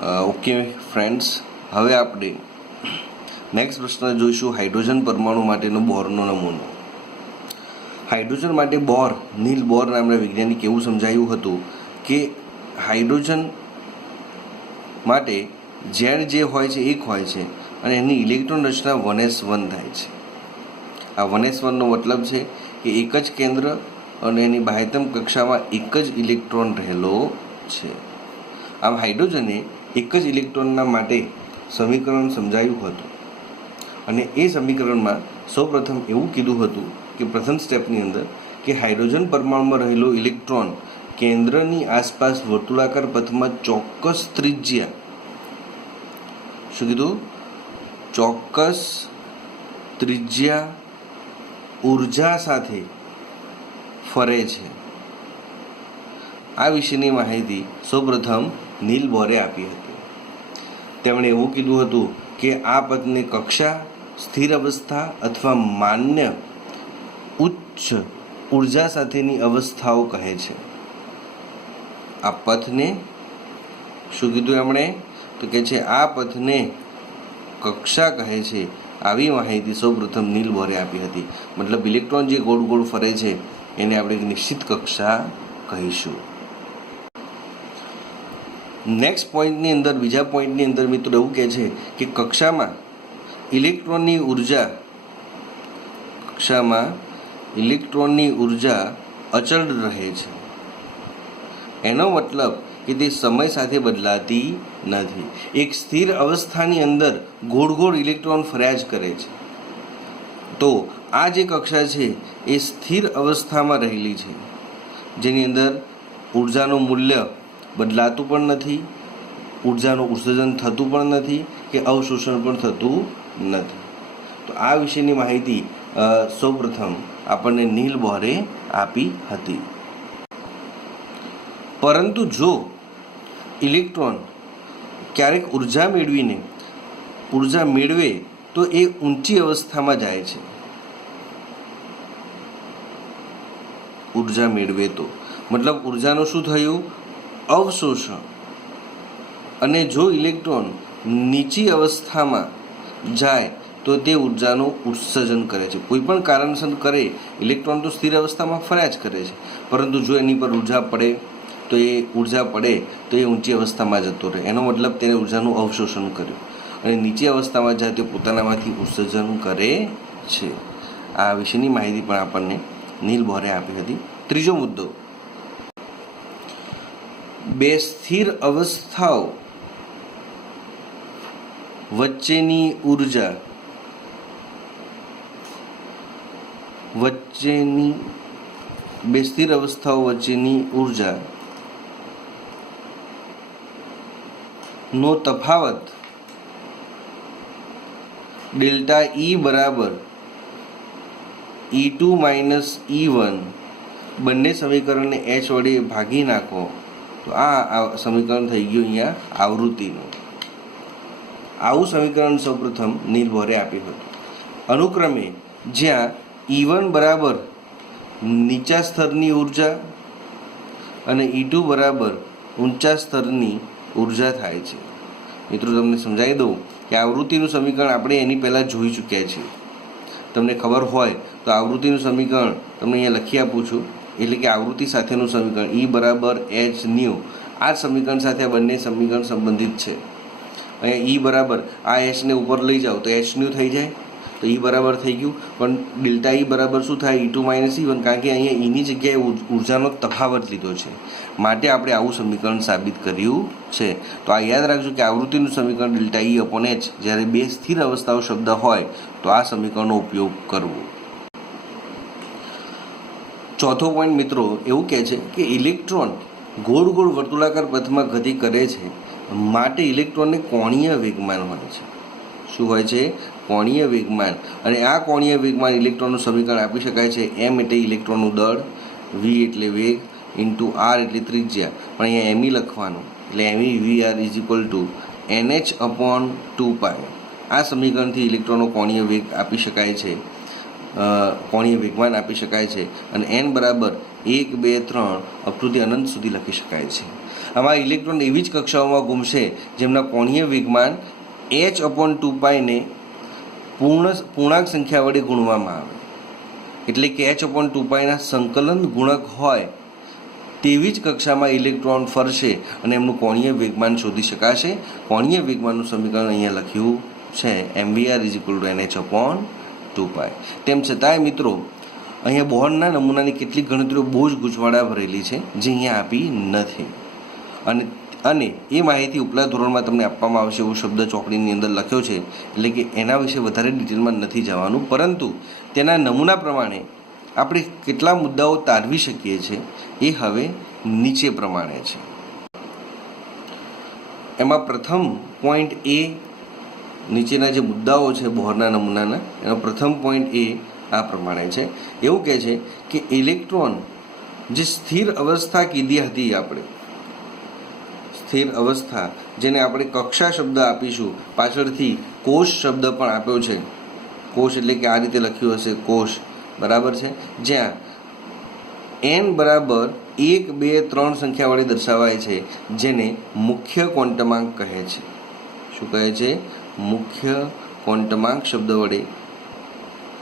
Okay friends, હવે આપણે next પ્રશ્ન જોઈશું હાઇડ્રોજન પરમાણુ માટેનો બોરનો નમૂનો. હાઇડ્રોજન માટે નીલ બોર નામના વૈજ્ઞાનિક એવું સમજાયું હતું કે હાઇડ્રોજન માટે ઝેડ જે હોય છે એક હોય છે અને એની ઇલેક્ટ્રોન રચના 1s1 થાય છે. આ 1s1નો મતલબ છે કે એક જ કેન્દ્ર અને એની બાહ્યતમ કક્ષામાં એક જ ઇલેક્ટ્રોન રહેલો છે. આમ હાઇડ્રોજને એક જ ઇલેક્ટ્રોનના માટે સમીકરણ સમજાયું હતું અને એ સમીકરણમાં સૌપ્રથમ એવું કીધું હતું કે પ્રથમ સ્ટેપની અંદર કે હાઇડ્રોજન પરમાણુમાં રહેલો ઇલેક્ટ્રોન કેન્દ્રની આસપાસ વર્તુળાકાર પથમાં ચોક્કસ ત્રિજ્યા, શું કીધું, ચોક્કસ ત્રિજ્યા ઉર્જા સાથે ફરે છે. આ વિશેની માહિતી સૌપ્રથમ નીલ બોરે આપી હતી. તેમણે એવું કીધું હતું કે આ પથને કક્ષા, સ્થિર અવસ્થા અથવા માન્ય ઉચ્ચ ઉર્જા સાથેની અવસ્થાઓ કહે છે. આ પથને શું કીધું એમણે, તો કે છે આ પથને કક્ષા કહે છે. આવી માહિતી સૌપ્રથમ નીલ બોરે આપી હતી. મતલબ ઇલેક્ટ્રોન જે ગોળ ગોળ ફરે છે એને આપણે એક નિશ્ચિત કક્ષા કહીશું. નેક્સ્ટ પોઈન્ટની અંદર, બીજા પોઈન્ટની અંદર મિત્રો એવું કહે છે કે કક્ષામાં ઇલેક્ટ્રોનની ઉર્જા અચળ રહે છે. એનો મતલબ કે તે સમય સાથે બદલાતી નથી. એક સ્થિર અવસ્થાની અંદર ગોળ ગોળ ઇલેક્ટ્રોન ફર્યા જ કરે છે. તો આ જે કક્ષા છે એ સ્થિર અવસ્થામાં રહેલી છે, જેની અંદર ઉર્જાનું મૂલ્ય બદલાતું પણ નથી, ઉર્જાનું ઉત્સર્જન થતું પણ નથી કે અવશોષણ પણ થતું નથી. તો આ વિશેની માહિતી સૌપ્રથમ આપણને નીલ બોરે આપી હતી. પરંતુ જો ઇલેક્ટ્રોન ક્યારેક ઉર્જા મેળવે તો એ ઊંચી અવસ્થામાં જાય છે. ઉર્જા મેળવે તો મતલબ ઉર્જાનું શું થયું, અવશોષણ. અને જો ઇલેક્ટ્રોન નીચી અવસ્થામાં જાય તો તે ઉર્જાનું ઉત્સર્જન કરે છે. કોઈ પણ કારણસર કરે, ઇલેક્ટ્રોન તો સ્થિર અવસ્થામાં ફર્યા જ કરે છે, પરંતુ જો એની પર ઉર્જા પડે તો એ ઊંચી અવસ્થામાં જતો રહે. એનો મતલબ તેને ઉર્જાનું અવશોષણ કર્યું અને નીચી અવસ્થામાં જાય તે પોતાનામાંથી ઉત્સર્જન કરે છે. આ વિશેની માહિતી પણ આપણને નીલ બોરે આપી હતી. ત્રીજો મુદ્દો, બે સ્થિર અવસ્થાઓ વચ્ચેની ઉર્જા નો તફાવત ડેલ્ટા E બરાબર E2 માઇનસ E1, બંને સમીકરણને H વડે ભાગી નાખો તો આ સમીકરણ થઈ ગયું અહીંયા આવૃત્તિનું. આવું સમીકરણ સૌપ્રથમ નીલ બોરે આપ્યું હતું. અનુક્રમે જ્યાં E1 બરાબર નીચા સ્તરની ઉર્જા અને E2 બરાબર ઊંચા સ્તરની ઉર્જા થાય છે. મિત્રો તમને સમજાવી દઉં કે આવૃત્તિનું સમીકરણ આપણે એની પહેલાં જોઈ ચૂક્યા છીએ. તમને ખબર હોય તો આવૃત્તિનું સમીકરણ તમને અહીંયા લખી આપું છું. એટલે કે આવૃત્તિ સાથેનું સમીકરણ E બરાબર H ન્યુ, આ સમીકરણ સાથે આ બંને સમીકરણ સંબંધિત છે. અહીંયા E બરાબર આ Hને ઉપર લઈ જાઓ તો H ન્યુ થઈ જાય, તો E બરાબર થઈ ગયું. પણ ડેલ્ટા E બરાબર શું થાય, E2 માઇનસ E1, કારણ કે અહીંયા Eની જગ્યાએ ઉર્જાનો તફાવત લીધો છે, માટે આપણે આવું સમીકરણ સાબિત કર્યું છે. તો આ યાદ રાખજો કે આવૃત્તિનું સમીકરણ ડેલ્ટા E અપોન H, જ્યારે બે સ્થિર અવસ્થાઓ શબ્દ હોય તો આ સમીકરણનો ઉપયોગ કરવો. ચોથો પોઈન્ટ મિત્રો એવું કહે છે કે ઇલેક્ટ્રોન ગોળ ગોળ વર્તુળાકાર પથમાં ગતિ કરે છે, માટે ઇલેક્ટ્રોનને કોણીય વેગમાન હોય છે. શું હોય છે, કોણીય વેગમાન. અને આ કોણીય વેગમાન ઇલેક્ટ્રોનનું સમીકરણ આપી શકાય છે. M એટલે ઇલેક્ટ્રોનનું દળ, V એટલે વેગ, ઇન્ટુ R એટલે ત્રિજ્યા. પણ અહીંયા ME લખવાનું, એટલે MEVR is equal to NH upon 2π. આ સમીકરણથી ઇલેક્ટ્રોનનો કોણીય વેગ આપી શકાય છે, કોણીય વેગમાન આપી શકાય છે. અને N બરાબર 1, 2, 3 અપ ટુ અનંત સુધી લખી શકાય છે. આમાં ઇલેક્ટ્રોન એવી જ કક્ષાઓમાં ઘૂમશે જેમના કોણીય વેગમાન h/2π પૂર્ણાંક સંખ્યા વડે ગુણવામાં આવે, એટલે કે h/2π સંકલન ગુણક હોય તેવી જ કક્ષામાં ઇલેક્ટ્રોન ફરશે અને એમનું કોણીય વેગમાન શોધી શકાશે. કોણીય વેગમાનનું સમીકરણ અહીંયા લખ્યું છે mvr=nh/2π. તેમ છતાંય મિત્રો અહીંયા બોર્નના નમૂનાની કેટલીક ગણતરીઓ બહુ જ ગૂંચવાડા ભરેલી છે જે અહીંયા આપી નથી, અને એ માહિતી ઉપલા ધોરણમાં તમને આપવામાં આવશે એવો શબ્દ ચોકડીની અંદર લખ્યો છે, એટલે કે એના વિશે વધારે ડિટેલમાં નથી જવાનું, પરંતુ તેના નમૂના પ્રમાણે આપણે કેટલા મુદ્દાઓ તારવી શકીએ છીએ એ હવે નીચે પ્રમાણે છે. એમાં પ્રથમ પોઈન્ટ એ, નીચેના જે મુદ્દાઓ છે બોહરના નમૂનાના, એનો પ્રથમ પોઈન્ટ એ આ પ્રમાણે છે. એવું કહે છે કે ઇલેક્ટ્રોન જે સ્થિર અવસ્થા કીધી હતી આપણે, સ્થિર અવસ્થા જેને આપણે કક્ષા શબ્દ આપીશું, પાછળથી કોષ શબ્દ પણ આપ્યો છે. કોષ એટલે કે આ રીતે લખ્યું હશે કોષ, બરાબર છે, જ્યાં n બરાબર 1, 2, 3 સંખ્યા વડે દર્શાવાય છે, જેને મુખ્ય ક્વોન્ટમાંક કહે છે. શું કહે છે? મુખ્ય ક્વોન્ટમાંક શબ્દ વડે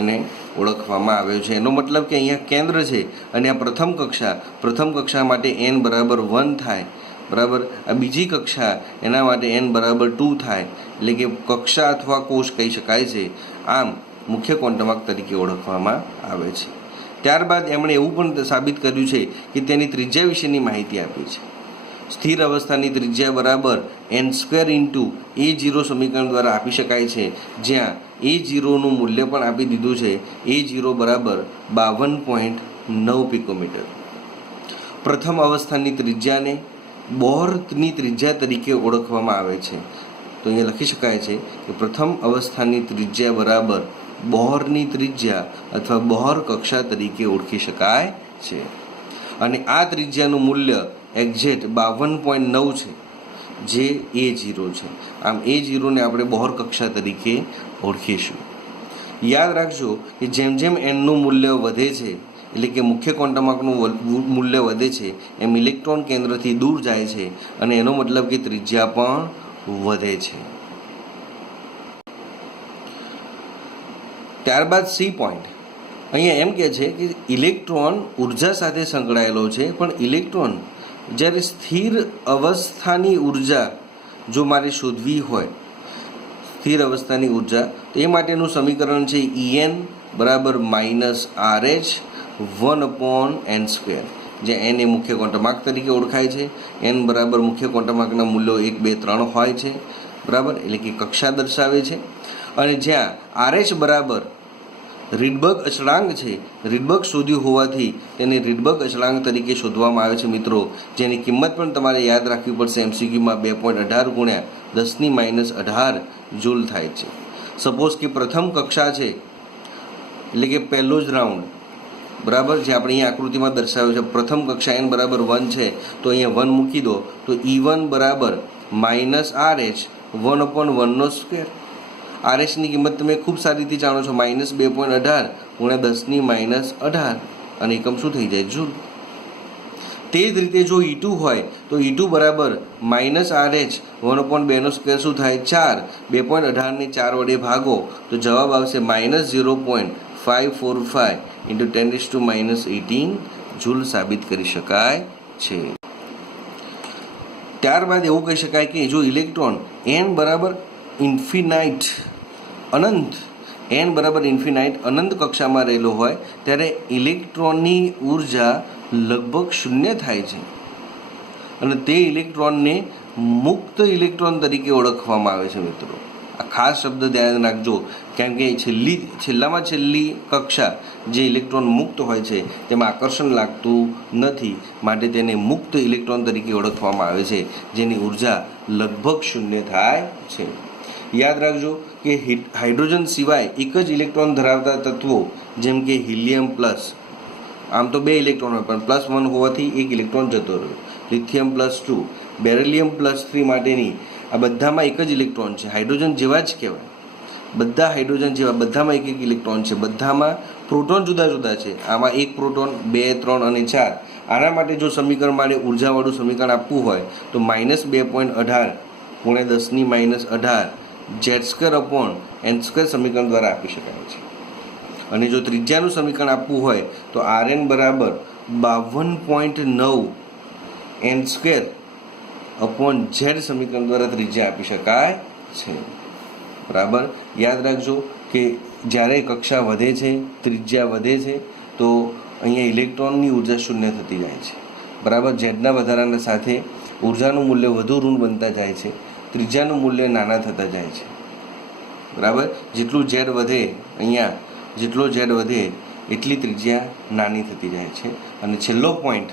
એને ઓળખવામાં આવ્યો છે. એનો મતલબ કે અહીંયા કેન્દ્ર છે અને આ પ્રથમ કક્ષા માટે n બરાબર 1 થાય, બરાબર. આ બીજી કક્ષા એના માટે n બરાબર 2 થાય, એટલે કે કક્ષા અથવા કોષ કહી શકાય છે. આમ મુખ્ય ક્વોન્ટમાંક તરીકે ઓળખવામાં આવે છે. ત્યારબાદ એમણે એવું પણ સાબિત કર્યું છે કે તેની ત્રિજ્યા વિશેની માહિતી આપી છે. સ્થિર અવસ્થાની ત્રિજ્યા બરાબર n² × a0 સમીકરણ દ્વારા આપી શકાય છે, જ્યાં a0નું મૂલ્ય પણ આપી દીધું છે, a0 બરાબર 52.9 પિકોમીટર. પ્રથમ અવસ્થાની ત્રિજ્યાને બોહરની ત્રિજ્યા તરીકે ઓળખવામાં આવે છે. તો અહીંયા લખી શકાય છે કે પ્રથમ અવસ્થાની ત્રિજ્યા બરાબર બોહરની ત્રિજ્યા અથવા બોહર કક્ષા તરીકે ઓળખી શકાય છે, અને આ ત્રિજ્યાનું મૂલ્ય એક્ઝેક્ટ 52.9 છે, જે a0 છે. આમ a0ને આપણે બોહર કક્ષા તરીકે ઓળખીશું. યાદ રાખજો કે જેમ જેમ nનું મૂલ્ય વધે છે, એટલે કે મુખ્ય ક્વોન્ટમાંકનું મૂલ્ય વધે છે, એમ ઇલેક્ટ્રોન કેન્દ્રથી દૂર જાય છે, અને એનો મતલબ કે ત્રિજ્યા પણ વધે છે. ત્યારબાદ સી પોઈન્ટ અહીંયા એમ કહે છે કે ઇલેક્ટ્રોન ઉર્જા સાથે સંકળાયેલો છે, પણ ઇલેક્ટ્રોન જ્યારે સ્થિર અવસ્થાની ઉર્જા જો મારે શોધવી હોય, સ્થિર અવસ્થાની ઉર્જા, તો એ માટેનું સમીકરણ છે En બરાબર -RH 1/n², જ્યાં n એ મુખ્ય ક્વોન્ટમાંક તરીકે ઓળખાય છે. n બરાબર મુખ્ય ક્વોન્ટમાંકના મૂલ્યો 1, 2, 3 હોય છે, બરાબર, એટલે કે કક્ષા દર્શાવે છે. અને જ્યાં RH બરાબર રીડબર્ગ અચળાંક છે, રીડબર્ગ શોધ્યું હોવાથી તેને રીડબર્ગ અચળાંક તરીકે શોધવામાં આવે છે મિત્રો, જેની કિંમત પણ તમારે યાદ રાખવી પડશે. MCQમાં 2.18 × 10⁻18 જૂલ થાય છે. સપોઝ કે પ્રથમ કક્ષા છે, એટલે કે પહેલો જ રાઉન્ડ, બરાબર, જે આપણે અહીંયા આકૃતિમાં દર્શાવ્યો છે. પ્રથમ કક્ષા n બરાબર 1 છે, તો અહીંયા 1 મૂકી દો, તો E1 બરાબર -RH 1/1². RH ની કિંમત તમે ખૂબ સારી રીતે જાણો છો, -2.18 × 10⁻18, અને એકમ શું થઈ જાય? જૂલ. તે જ રીતે જો E2 હોય તો E2 બરાબર -RH 1/2² શું થાય? 4. 2.18ને 4 વડે ભાગો તો જવાબ આવશે -0.545 × 10⁻18 જૂલ સાબિત કરી શકાય છે. ત્યારબાદ એવું કહી શકાય કે જો ઇલેક્ટ્રોન n બરાબર ઇન્ફિનાઇટ અનંત કક્ષામાં રહેલો હોય ત્યારે ઇલેક્ટ્રોનની ઉર્જા લગભગ 0 થાય છે, અને તે ઇલેક્ટ્રોનને મુક્ત ઇલેક્ટ્રોન તરીકે ઓળખવામાં આવે છે મિત્રો. આ ખાસ શબ્દ ધ્યાન રાખજો, કેમ કે છેલ્લામાં છેલ્લી કક્ષા જે ઇલેક્ટ્રોન મુક્ત હોય છે તેમાં આકર્ષણ લાગતું નથી, માટે તેને મુક્ત ઇલેક્ટ્રોન તરીકે ઓળખવામાં આવે છે, જેની ઉર્જા લગભગ 0 થાય છે. યાદ રાખજો કે હાઇડ્રોજન સિવાય એક જ ઇલેક્ટ્રોન ધરાવતા તત્વો જેમ કે હિલિયમ પ્લસ, આમ તો 2 ઇલેક્ટ્રોન હોય પણ +1 હોવાથી 1 ઇલેક્ટ્રોન જતો રહ્યો, લિથિયમ +2, બેરિલિયમ +3 માટેની આ બધામાં એક જ ઇલેક્ટ્રોન છે. હાઇડ્રોજન જેવા જ કહેવાય, બધા હાઇડ્રોજન જેવા, બધામાં એક એક ઇલેક્ટ્રોન છે, બધામાં પ્રોટોન જુદા જુદા છે. આમાં 1 પ્રોટોન, 2, 3 અને 4, આના માટે જો સમીકરણ માટે ઉર્જાવાળું સમીકરણ આપવું હોય તો -2.18 ગુણ્યા 10⁻18 z² સમીકરણ દ્વારા આપી શકાય છે. અને જો ત્રિજ્યાનું સમીકરણ આપવું હોય તો Rn બરાબર 52.9 n² સમીકરણ દ્વારા ત્રિજ્યા આપી શકાય છે. બરાબર, યાદ રાખજો કે જ્યારે કક્ષા વધે છે, ત્રિજ્યા વધે છે, તો અહીંયા ઇલેક્ટ્રોનની ઉર્જા શૂન્ય થતી જાય છે. બરાબર, ઝેડના વધારાના સાથે ઉર્જાનું મૂલ્ય વધુ ઋણ બનતા જાય છે, ત્રિજ્યાનું મૂલ્ય નાના થતા જાય છે. બરાબર, જેટલું ઝેડ વધે અહીંયા જેટલો ઝેડ વધે એટલી ત્રિજ્યા નાની થતી જાય છે. અને છેલ્લો પોઈન્ટ